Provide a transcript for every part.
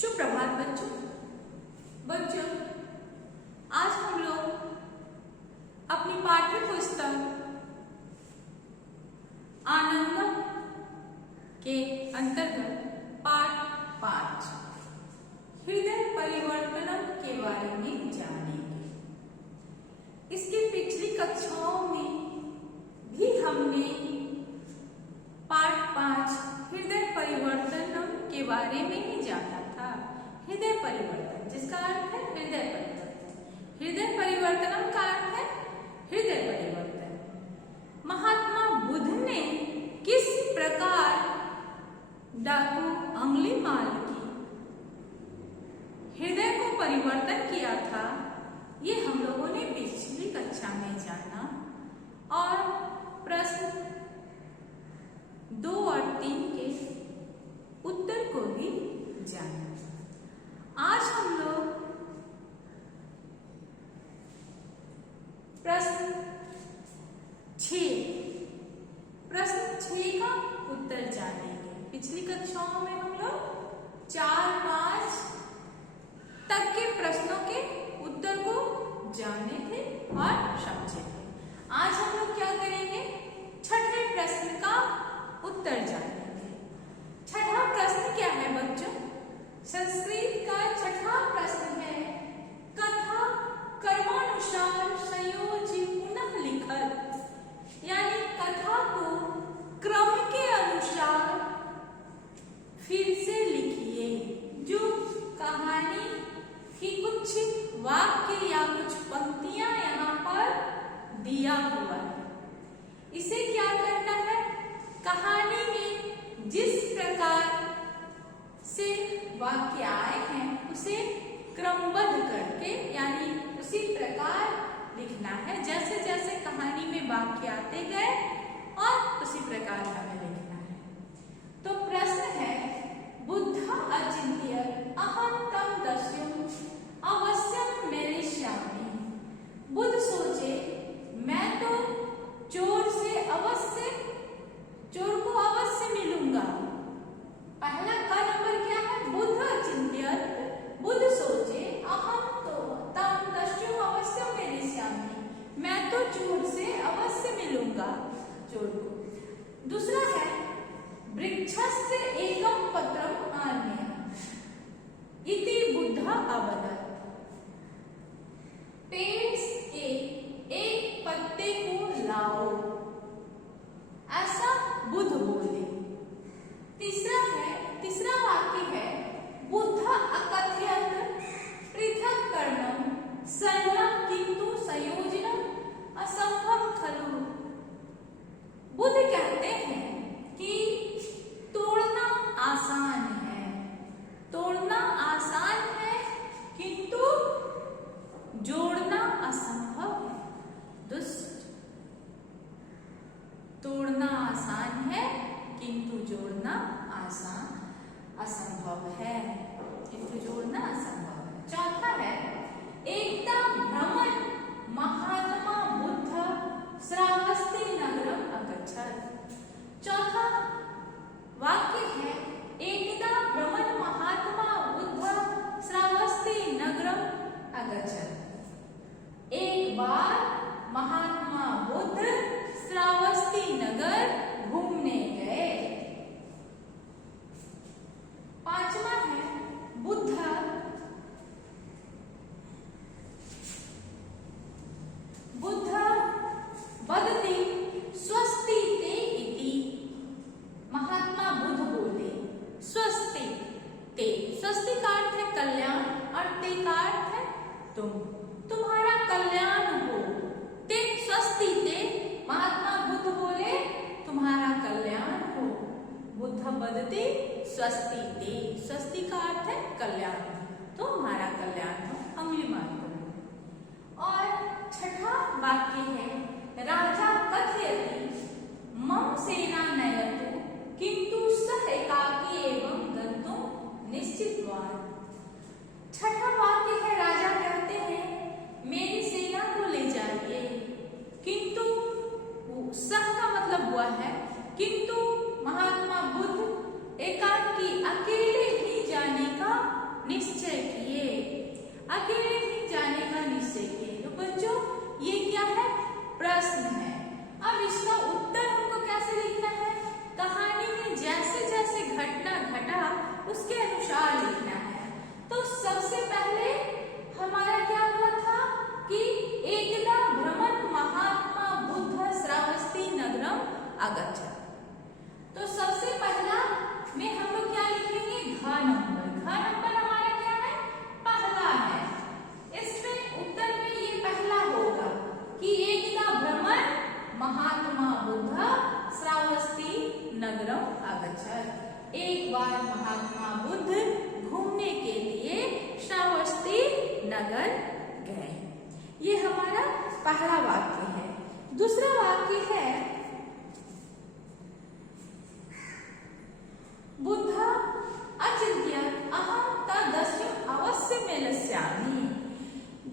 सुप्रभात बच्चों। बच्चों, आज हम लोग अपनी पाठ्य पुस्तक आनंदम के अंतर्गत पाठ 5 हृदय परिवर्तनम के बारे में जानेंगे। इसकी पिछली कक्षाओं में भी हमने पाठ 5 हृदय परिवर्तनम के बारे में ही जाना था। हृदय परिवर्तन जिसका अर्थ है हृदय परिवर्तन, हृदय परिवर्तनम का अर्थ है हृदय परिवर्तन। महात्मा बुद्ध ने किस प्रकार डाकू अंगुलीमाल की हृदय को परिवर्तन किया था, ये हम लोगों ने पिछली कक्षा में जाना और प्रश्न 2 और 3 के उत्तर को भी जाना। आज हम लोग प्रश्न 6 का उत्तर जानेंगे। पिछली कक्षाओं में हम लोग 4-5 तक के प्रश्नों के उत्तर को जाने थे और समझे थे। आज हम लोग क्या करेंगे, छठे प्रश्न का उत्तर जानेंगे। छठा प्रश्न क्या है बच्चों? संस्कृत का छठा प्रश्न है, कथा क्रमानुसार संयोजी पुनः लिखत, यानी कथा को क्रम के अनुसार फिर से लिखिए। जो कहानी की कुछ वाक्य या कुछ पंक्तियां यहाँ पर दिया हुआ है, इसे क्या करना है, कहानी में जिस प्रकार से वाक्य आए हैं उसे क्रमबद्ध करके यानी उसी प्रकार लिखना है। जैसे जैसे कहानी में वाक्य आते गए और उसी प्रकार हमें लिखना है। तो प्रश्न है, बुद्ध अचिंत्य अहं तं दस्युम् अवश्यं मेलिष्यामि। बुद्ध सोचे मैं तो चोर को अवश्य मिलूंगा। पहला का नंबर क्या है, बुद्ध अचिंत्य, बुद्ध सोचे अहं तो तं दस्युम् अवश्यं मेलिष्यामि, मैं तो चोर से अवश्य मिलूंगा, चोर को। दूसरा है, वृक्षस्य एकं पत्रम् आनय इति बुद्धः अवदत्। पेड़ से एक पत्ते को लाओ, ऐसा बुद्ध बोले। तीसरा वाक्य है, बुद्ध अकथयत् पृथक्करणं सरलं किंतु संयोजनम् असंभवं खलु। बुद्ध कहते हैं कि तोड़ना आसान है किंतु जोड़ना असंभव है। दुष्ट, तोड़ना आसान है किंतु जोड़ना असंभव है, किंतु जोड़ना असंभव है। चौथा है, एकदा भ्रमण महात्मा बुद्ध श्रावस्ती नगरम अगच्छत्। चौथा वाक्य है, एकदा भ्रमण महात्मा बुद्ध श्रावस्ती नगरम अगच्छत्। एक बार महात्मा बुद्ध श्रावस्ती नगर घूमने गए। पांचवा है, बुद्ध वदति स्वस्ति ते इति। महात्मा बुद्ध बोले स्वस्ति ते, स्वस्ति का अर्थ है कल्याण और ते का अर्थ है तुम्हारा कल्याण हो। ते स्वस्ति ते, महात्मा बुद्ध बोले तुम्हारा कल्याण हो। बुद्ध वदति स्वस्ति ते, स्वस्ति का अर्थ है कल्याण, तुम्हारा कल्याण हो, अंगुलीमाल करो। और छठा वाक्य है, राजा कथयति मम सेना नयतु किंतु सः एकाकी एवं गन्तुं निश्चितवान्। छठा वाक्य है, राजा कहते हैं मेरी सेना को ले जाइए, किंतु सह का मतलब हुआ है किंतु महात्मा बुद्ध एकाकी अकेले ही जाने का निश्चय किए, अकेले ही जाने का निश्चय किए। तो बच्चों ये क्या है? प्रश्न है। अब इसका उत्तर हमको कैसे लिखना है? कहानी में जैसे जैसे घटना घटा उसके अनुसार लिखना है। तो सबसे पहले हमारा क्या हुआ था कि एकदा भ्रमण महात्मा बुद्ध श्रावस्ती नगरम आगच्छत्। तो सबसे पहला में हम लोग क्या लिखेंगे? घ नंबर। घ नंबर हमारा क्या है? पहला है। इसमें उत्तर में ये पहला होगा कि एकदा भ्रमण महात्मा बुद्ध श्रावस्ती नगरम आगच्छत्। एक बार महात्मा बुद्ध घूमने के लिए श्रावस्ती नगर गए। ये हमारा पहला वाक्य है। दूसरा वाक्य है बुद्ध अचिंत्यत अहं तदस्युम् अवश्य मेलस्यामि।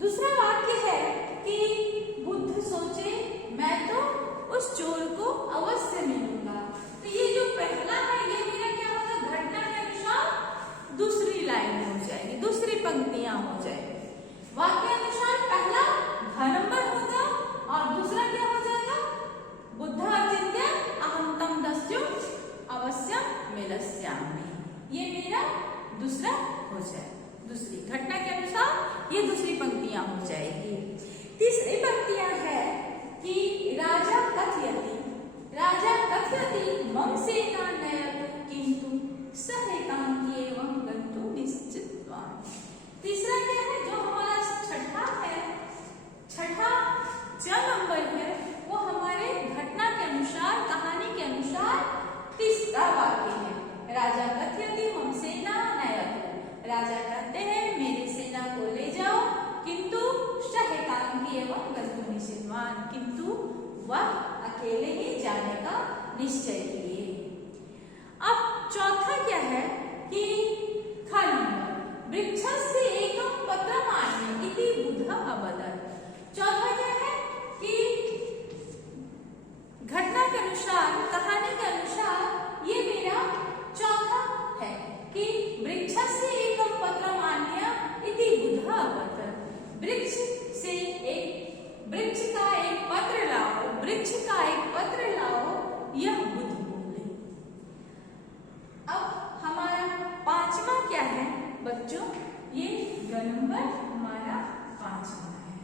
दूसरा वाक्य है कि बुद्ध सोचे मैं तो उस चोर को अवश्य मिलूंगा। तो ये जो पहला है ये मेरा क्या होगा? घटना के अनुसार दूसरी लाइन हो जाएगी, दूसरी पंक्तियां हो जाएगी। वाक्य अनुसार पहला घ नंबर होगा और दूसरा क्या हो जाएगा? बुद्ध अचिंत्यत अहं तम दस्युम् अवश्य मेलस्यामि। ये मेरा दूसरा हो जाए, दूसरी घटना के अनुसार ये दूसरी पंक्तियां हो जाएगी। तीसरी पंक्तियां है कि राजा कथयति मम सेना नयतु किंतु सह एकांकीयं गन्तुं निश्चितवान्। तीसरा क्या है? जो हमारा छठा है, छठा च नंबर है, वो हमारे घटना के अनुसार, कहानी के अनुसार तीसरा वाक्य है। राजा कथयति मम सेना नयतु। राजा कहते हैं मेरी सेना को ले जाओ, किंतु सह एकांकीयं गन्तुं निश्चितवान्। किंतु वह अकेले ही जाने का निश्चय किए। अब चौथा क्या है कि ख नंबर वृक्षस्य एकं पत्रम् आनीय इति बुद्ध अवदत्। चौथा क्या है कि घटना के अनुसार, कहानी के अनुसार ये मेरा चौथा है कि वृक्षस्य एकं पत्रम् आनीय इति बुद्ध अवदत्। वृक्ष का एक पत्र लाओ, वृक्ष का एक पत्र लाओ, यह बुद्ध बोले। अब हमारा पांचवा क्या है बच्चों? ये ग नंबर हमारा पांचवा है।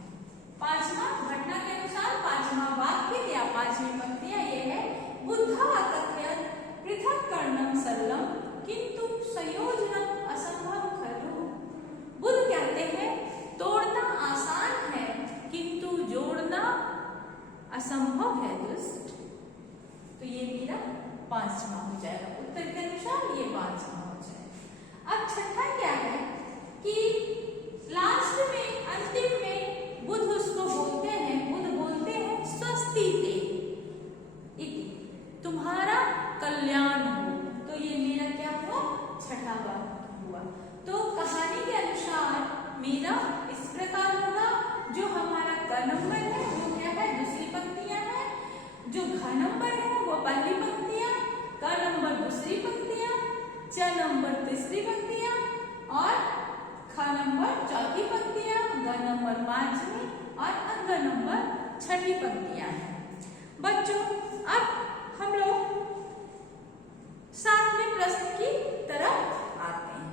पांचवा घटना के अनुसार पांचवा वाक्य या पांचवी पंक्तियां ये है बुद्ध अकथयत् पृथक कर्णम सरलम किंतु संयोजनम असंभव खलु। बुद्ध कहते हैं तोड़ना आसान है किंतु जोड़ना असंभव है दुष्ट। तो ये मेरा पांचवा हो जाएगा, उत्तर के अनुसार ये पांचवा हो जाएगा। अब छठा क्या है कि लास्ट में, अंतिम में बुद्ध उसको बोलते हैं, बुद्ध बोलते हैं स्वस्ति ते इति, तुम्हारा कल्याण हो। तो ये मेरा क्या हुआ? छठा वाक्य हुआ। तो कहानी के अनुसार मेरा इस प्रकार होगा। जो हमारा क नंबर है वो क्या है? दूसरी पंक्तियां है। जो घ नंबर है वो पहली पंक्तियां, क नंबर दूसरी पंक्तियां, च नंबर तीसरी पंक्तियां और ख नंबर चौथी पंक्तियां, ग नंबर पांचवी और अंग नंबर छठी पंक्तियां हैं। बच्चों अब हम लोग सातवें प्रश्न की तरफ आते हैं।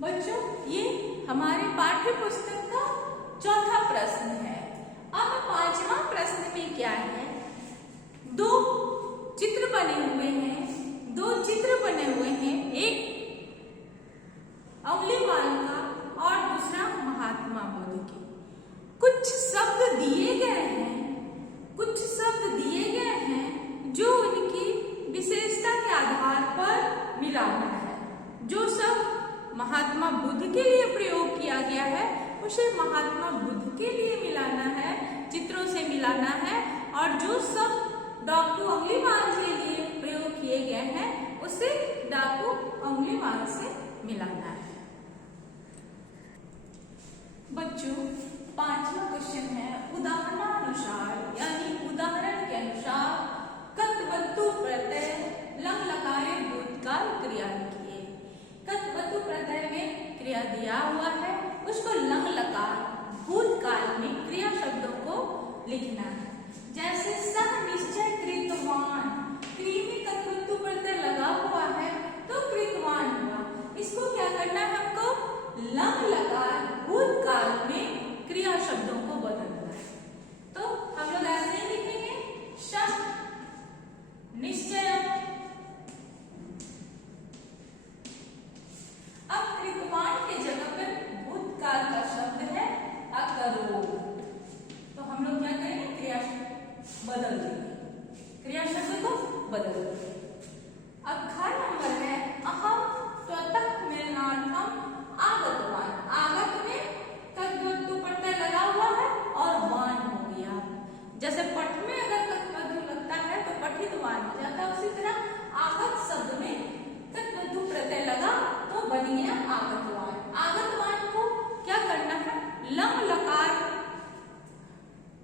बच्चों ये हमारे पाठ्य पुस्तक का चौथा प्रश्न है। अब पांचवा प्रश्न में क्या है? दो चित्र बने हुए हैं, एक अंगुलीमाल का और दूसरा महात्मा बुद्ध की। कुछ शब्द दिए गए हैं जो उनकी विशेषता के आधार पर मिलाना है। जो सब महात्मा बुद्ध के लिए प्रयोग किया गया है उसे महात्मा बुद्ध के लिए मिलाना है, चित्रों से मिलाना है, और जो सब डाकू अंगुलीमाल के लिए प्रयोग किए गए हैं उसे डाकू अंगुलीमाल से मिलाना है। बच्चों पांचवा क्वेश्चन है उदाहरणानुसार, यानी उदाहरण क्रिया दिया हुआ है उसको लंग लकार भूतकाल में क्रिया शब्दों को लिखना है। जैसे सह निश्चय कृतवान, कृमि तत्वतु प्रत्यय लगा हुआ है तो कृतवान हुआ। इसको क्या करना है हमको? लंग लकार भूतकाल में क्रिया शब्दों को बदलना है। तो हम लोग ऐसे ही लिखेंगे, सह निश्चय। अब कृतवान के जगह पर भूतकाल का शब्द है अकरो, तो हम लोग क्या करेंगे? क्रिया बदल देंगे, क्रिया शब्द को बदल देंगे। अब ख नंबर है अहम स्वतः मिलनार्थम आगतवान। आगत में तद्वतु प्रत्यय लगा हुआ है और वान हो गया। जैसे पठ में अगर तद्वतु लगता है तो पठित वान हो जाता है, उसी तरह आगत शब्द में तद्वतु प्रत्यय लगा तो बन गया आगतवान। आगतवान को क्या करना है? लंग लकार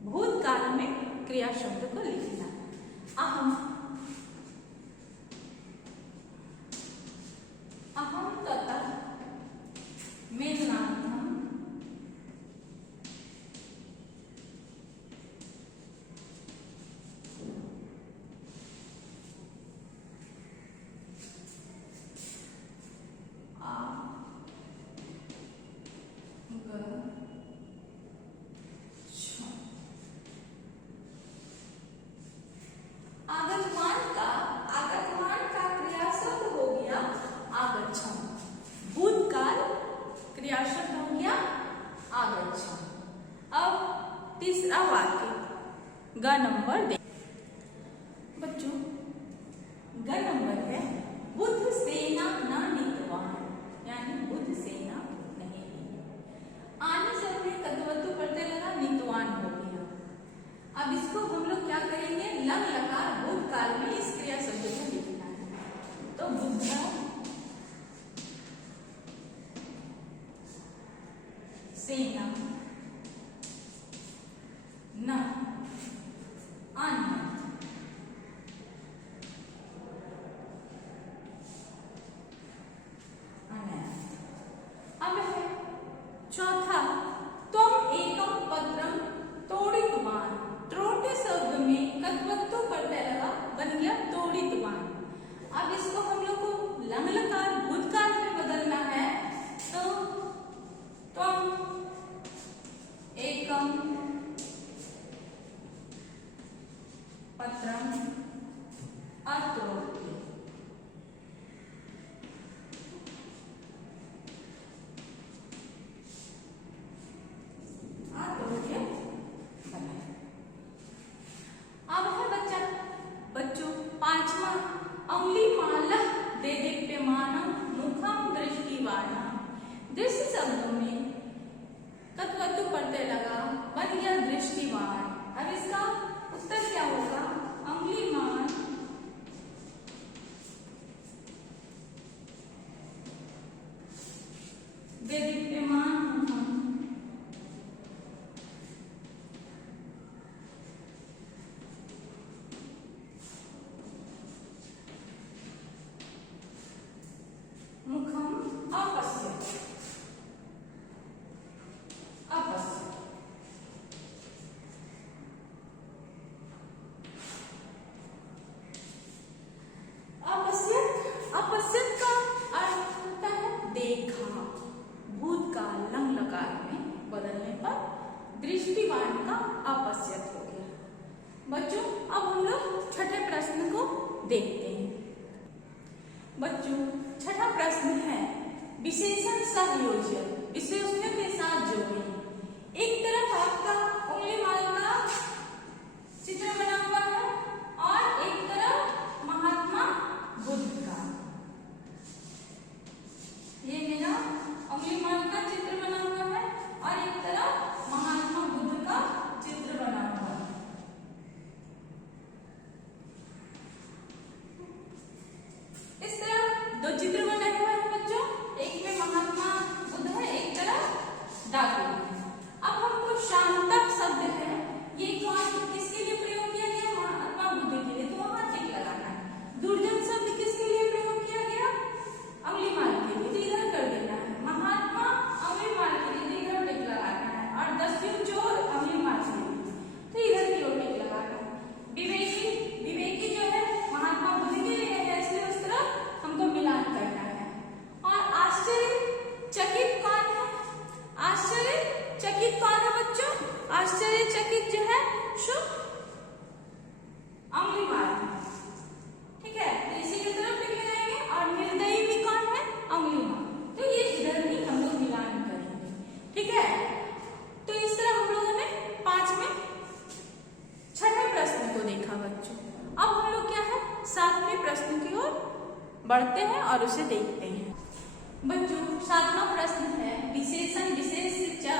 भूतकाल में क्रिया शब्द को लिखना है। अहम ततः मेलनार्थम आगतवान का क्रिया शब्द हो गया आगच्छम। भूतकाल क्रिया शब्द हो गया आगच्छम। अब तीसरा वाक्य ग नंबर दे बच्चों, ग नंबर है बुद्ध सेना न नीतवान, यानी बुद्ध सेना नहीं ली। आने से अपने तद्वतु प्रत्यय लगा नीतवान हो गया। अब इसको हम लोग क्या करेंगे? लंग लकार भूतकाल में इस क्रिया शब्द को लिखना है। तो बुद्ध सेना न अन्न। अब है चौथा, तुम एकम पत्रम तोड़ितवान। त्रोटे शब्द में तद्वतु प्रत्यय लगा बन गया तोड़ितवान। अब इसको हम लोग को लंग लकार भूतकाल में बदलना है, तो तुम एकम पत्रम अत्रोटे। बच्चों पांचवा, अंगुली मालह दे दीप्यमानम मुखम दृष्टिवाना। दृष्टि शब्द में तद्वतु प्रत्यय लगा बन गया दृष्टिवान। अब इसका उत्तर क्या होगा? अंगुलीमान दे दीप्यमान दृष्टिवान का अपश्यत हो गया। बच्चों अब हम लोग छठे प्रश्न को देखते हैं। बच्चों छठा प्रश्न है विशेषण सहयोजन, विशेषणों के साथ जोड़ें। एक तरफ आपका उंगलीमाल का चित्र बना हुआ है और एक तरफ महात्मा बुद्ध का। ये मेरा उंगलीमाल का चित्र बना हुआ है और एक तरफ महात्मा बुद्ध का चित्र बना हुआ है। इस तरफ दो चित्र बने हुए हैं बच्चों, एक में महात्मा बुद्ध है, एक तरफ डाकू। बच्चों, अब हम लोग क्या है 7वें प्रश्न की ओर बढ़ते हैं और उसे देखते हैं। बच्चों 7वां प्रश्न है विशेषण विशेष्य च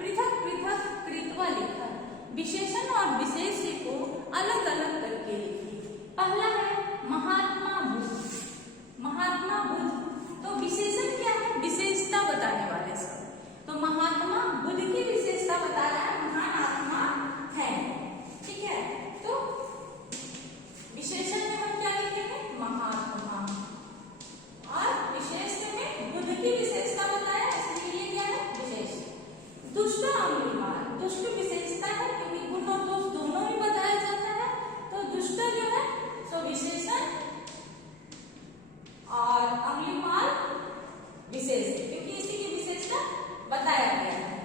पृथक पृथक कृत्वा लिखा। विशेषण और विशेष्य को अलग अलग करके लिखिए। पहला है महात्मा बुद्ध। महात्मा बुद्ध तो विशेषण क्या है? विशेषता बताने वाले सब। तो महात्मा बुद्ध की विशेषता बता रहा है, महान आत्मा है। ठीक है, तो विशेषण में हम क्या लिखेंगे? महात्मा। और विशेषण में बुद्ध की विशेषता बताया, इसलिए ये क्या है? विशेष। दुष्ट अम्लीमान, दुष्ट विशेषता है क्योंकि गुण और दोष दोनों ही बताया जाता है, तो दुष्ट जो है सो विशेषण और अम्लीमान विशेष, क्योंकि इसी की विशेषता बताया गया है।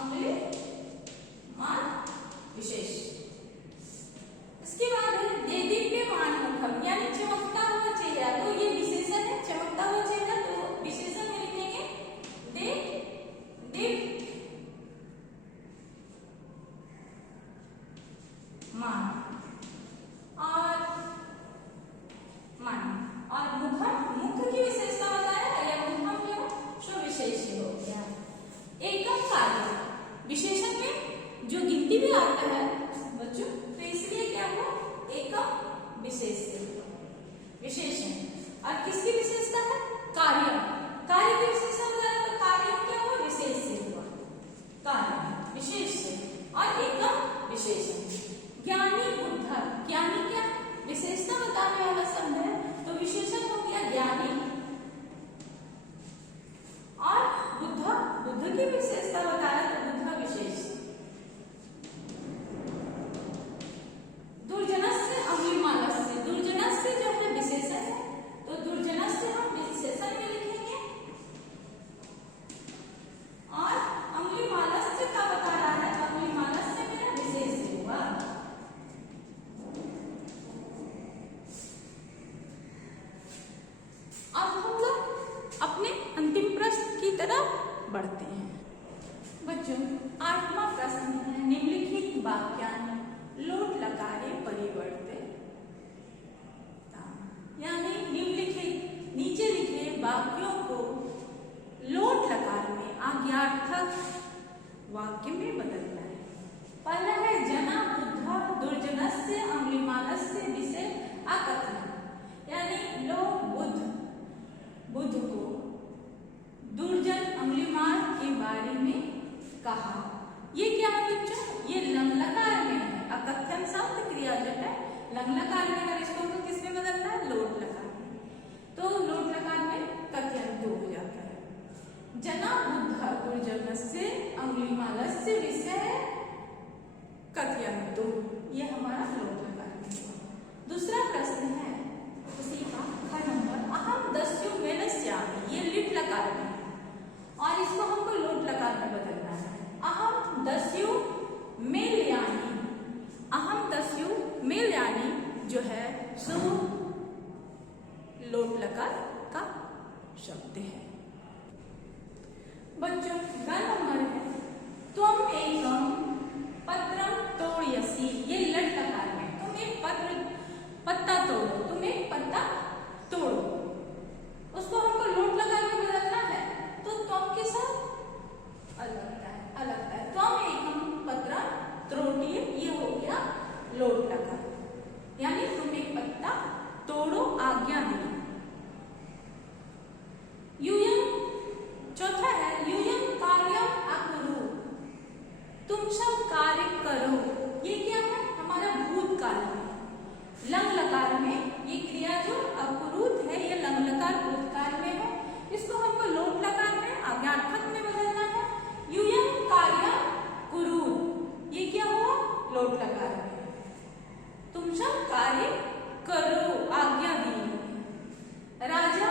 अम्लीमान विशेष। इसके बाद है देदीप्यमान मुखम, यानी चमकता हुआ चेहरा, तो ये विशेषण है। चमकता हुआ चेहरा तो विशेषण में लिखेंगे मान और मुखम, मुख की विशेषता बताया या मुखम जो सो विशेष हो गया। एकम कार्य, विशेषण में जो गिनती भी आता है बच्चों, तो इसलिए क्या हुआ? एकम विशेष विशेषण। और किसकी विशेषता है? कार्य, कार्य की विशेषता बताया, तो कार्य क्या हुआ? विशेष से हुआ, कार्य विशेष से और एकम विशेषण। ज्ञानी बुद्ध, ज्ञानी क्या विशेषता बताने वाला शब्द है, तो विशेषण हो गया ज्ञानी। और बुद्ध, बुद्ध की विशेषता बताया, तो बुद्ध विशेष। दुर्जनस्य अम्लीमानस्य, दुर्जनस्य जो है विशेषण है, तो दुर्जनस्य हम विशेषण में लिखेंगे। और अम्लीमानस्य का बता रहा है, तो अम्लीमानस्य मेरा विशेष हुआ। अब हम लोग अपने अंतिम प्रश्न की तरफ बढ़ते हैं। बच्चों 8वां प्रश्न है निम्नलिखित वाक्यानि लोट लकारे परिवर्ते, यानी निम्नलिखित नीचे लिखे वाक्यों को लोट लकार में आज्ञार्थक वाक्य में बदलना है। पहला है जना बुद्ध दुर्जनस्य अम्लीमानस्य विषय अकथन, यानी लोग बुद्ध को दुर्जन अम्लीमान के बारे में कहा। ये क्या है बच्चों? ये लंगलकार में है। अकथन शब्द क्रिया जो है लंगलकार में, अगर इसको तो किसमें बदलना है? लोट लकार में। तो लोट लकार में कथन दो हो जाता है। जना बुद्ध दुर्जनस्य अम्लीमानस्य विषय कथयन्तु, ये हमारा लोट लकार में हुआ। दूसरा प्रश्न है उसी का ख नंबर, अहम दस्यु मेलस्यामि, ये लिट लकार में और इसको हमको लोट लकार में बदलना है। अहम दस्यु मेलयानि, अहम दस्यु मेलयानि जो है सो लोट लकार का शब्द है। बच्चों ग नंबर है त्वम एकम पत्रम तोड़यसि, ये लट लकार में, तुम एक पत्ता तोड़ो, तुम एक पत्ता तोड़ो, उसको हमको लोट लकार में बदलना है, तो त्वम के साथ अलग है। त्वम एकम पत्रम तोड़िए, ये हो गया लोट लकार, यानी तुम एक पत्ता तोड़ो, आज्ञा दी। यूयम चौथा है यूयम कार्यम अकुरु, तुम सब कार्य करो, ये क्या है? हमारा भूतकाल में। लंग लकार में ये क्रिया जो अकुरुत है, ये लंग लकार भूतकाल में है, इसको हमको लोट लकार में आज्ञार्थक में बदलना है। यूयम कार्यम कुरु, ये क्या हुआ? लोट लकार में, तुम सब कार्य करो, आज्ञा दी। राजा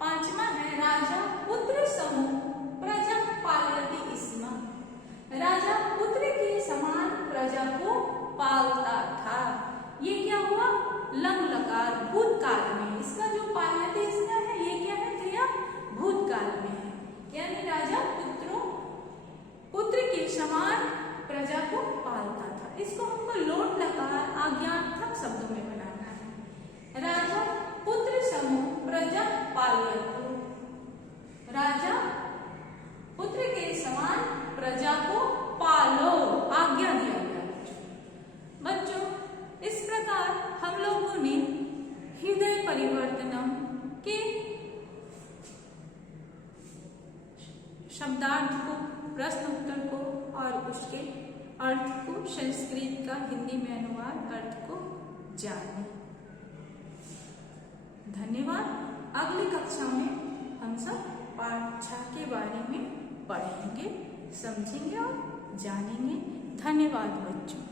पांचवा है राजा पुत्र समूह प्रजा पालयति स्म, राजा पुत्र के समान प्रजा को पालता था, ये क्या हुआ? लंग लकार भूतकाल में, इसका जो पालयति इसका है ये क्या है? क्रिया भूतकाल में है, यानी राजा पुत्र के समान प्रजा को पालता था। इसको हमको लोट लकार आज्ञार्थक शब्दों में बनाना है। राजा पुत्र समूह प्रजा पालयतु। राजा पुत्र के समान प्रजा को पालो, आज्ञा दिया गया। बच्चों, इस प्रकार हम लोगों ने हृदय परिवर्तनम के शब्दार्थ को, प्रश्न उत्तर को और उसके अर्थ को, संस्कृत का हिंदी में अनुवाद अर्थ को जाने। धन्यवाद। अगली कक्षा में हम सब पाठ 6 के बारे में पढ़ेंगे, समझेंगे और जानेंगे। धन्यवाद बच्चों।